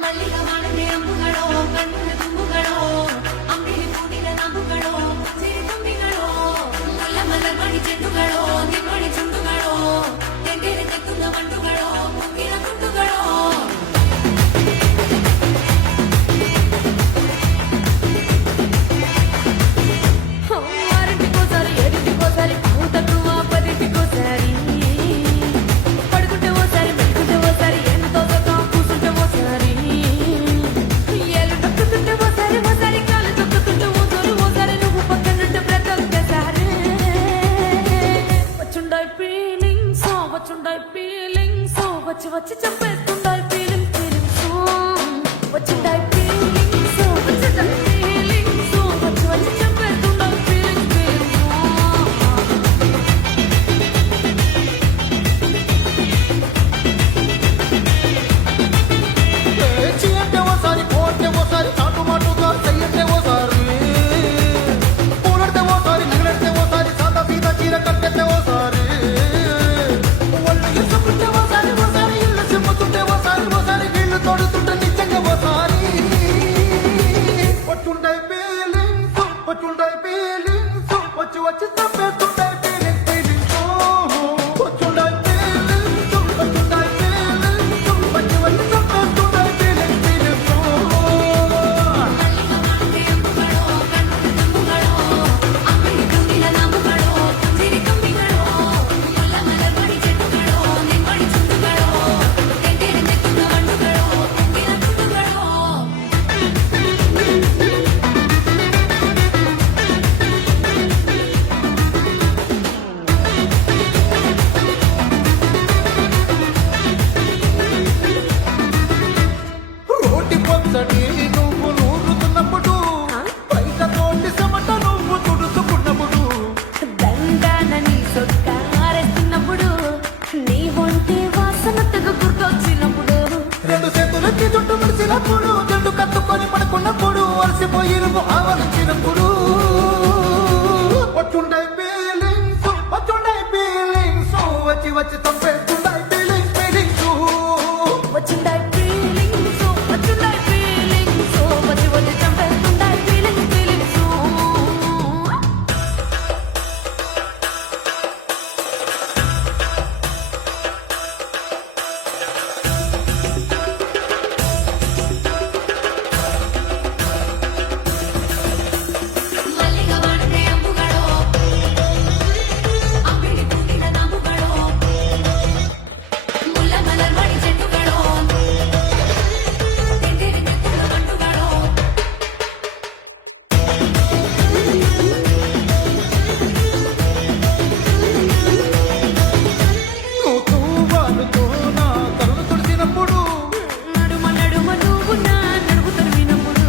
ಮಲ್ಲಿಗೆ ಮಾಡದೆ ಅಂಬುಗಳೋ ಕಣ್ಣು ತುಂಬುಗಳೋ ಅಂಬಿಲಿ ಕೂಡಿದ ನಂಬುಗಳೋ ಸಿರಿ ತುಂಬಿಗಳೋ ಮುಲ್ಲ ಮಲರ್ಮಣಿ ಚೆಂಡುಗಳೋ ನಿಮ್ಮಣಿ ಚುಂಡುಗಳೋ ತೆಂಗೆರೆ ತೆತ್ತುന്ന ಬಂಡುಗಳೋ ಮುಗ್ಗಿನ ತುಂಡುಗಳೋ ఆరింటికోసారి ఏడింటికోసారి పావు తక్కువ పదింటికోసారి పడుకుంటే ఓసారి మెలుకుంటే ఓసారి ఎంతో కూర్చుంటే ఓసారి ఏళ్ళు తొక్కుతుంటే ఓసారి ఓసారి కాలు తొక్కుతుంటే ఓసారి ఓసారి నువ్వు పక్కనుంటే ప్రతి ఒక్కసారి వచ్చుండాయి ఫీలింగ్స్ వచ్చి వచ్చి చంపేస్తుండాయి ఫీలింగ్స్ వచ్చుండాయి ఫీలింగ్స్ వచ్చుండాయి ఫీలింగ్స్ వచ్చి వచ్చి చంపేస్తుండాయి చీయంటే ఓసారి పోటే ఓసారి చాటు మాటుగా చెయ్యంటే ఓసారి పూలడితే ఓసారి నగలడితే ఓసారి సాదా సీదా చీర కట్టెతే ఓసారి ఒళ్ళు ఇసుకుంటే ఓసారి ఓసారి ఇల్లు సిమ్ముతుంటే ఓసారి ఓసారి వీళ్ళు తోడుతుంటే నిజంగా ఓసారి వచ్చుంటాయి ఫీలింగ్స్ వచ్చి వచ్చి తప్పేస్తుంటాయి ఫీలింగ్స్ వచ్చుంటాయి ఫీలింగ్స్ వచ్చి వచ్చి తప్పేస్తుంటాయి ఫీలింగ్స్ మల్లిಗೆ ಮಾಡದೆ ಅಂಬುಗಳೋ ಕಣ್ಣು ತುಂಬುಗಳೋ ಅಂಬಿಲಿ ಕೂಡಿದ ನಂಬುಗಳೋ ಸಿರಿ ತುಂಬಿಗಳೋ ಮುಲ್ಲ ಮಲರ್ಮಣಿ ಚೆಂಡುಗಳೋ ನಿಮ್ಮಣಿ ಚುಂಡುಗಳೋ ತೆಂಗೆರೆ ತೆತ್ತುന്ന ಬಂಡುಗಳೋ ಮುಗ್ಗಿನ ತುಂಡುಗಳೋ రోటి పచ్చడి నువ్వు నూరుతున్నప్పుడు పైక తోటి చెమట నువ్వు తుడుచుకున్నప్పుడు దండానని సొక్కారేస్తున్నప్పుడు నీ ఒంటి వాసన తెగ గుర్తొచ్చినప్పుడు రెండు చేతులెత్తి చుట్టూ ముడిచినప్పుడు జండు కత్తుకొని పడుకున్నప్పుడు అలసిపోయి నువ్వు ఆవరించినప్పుడు వచ్చుంటాయి ఫీలింగ్స్ వచ్చి వచ్చి తప్పేస్తుంటాయి ఫీలింగ్స్ వచ్చిండాయి ఫీలింగ్స్ వచ్చి వచ్చి చంపేస్తుండాయి ఫీలింగ్స్ ಮಲ್ಲಿಗೆ ಮಾಡದೆ ಅಂಬುಗಳೋ ಅಂಬಿಲಿ ಕೂಡಿದ ನಂಬುಗಳೋ ಮುಲ್ಲ ಮಲರ್ಮಣಿ ಚೆಂಡುಗಳೋ ತೆಂಗೆರೆ ತೆತ್ತುನ್ನ ಬಂಡುಗಳೋ నువ్వు తూవాలుతో నా తలను తుడిచినప్పుడు నడుమ నడుమ నువ్వు నా నడుము తరిమినప్పుడు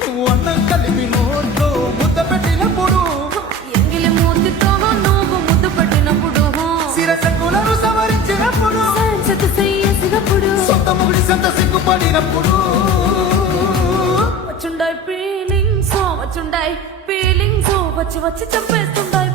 నువ్వు అన్నం కలిపి నోట్లో ముద్ద పెట్టినప్పుడు ఎంగిలి మూతితో నువ్వు ముద్దు పట్టినప్పుడు శిరసంగులను సవరించినప్పుడు సంచత చెయ్యేసినప్పుడు సొంత ముగిడి సంత సిగ్గుపడినప్పుడు వచ్చుండాయి ఫీలింగ్స్ వచ్చి వచ్చి చంపేస్తుండాయి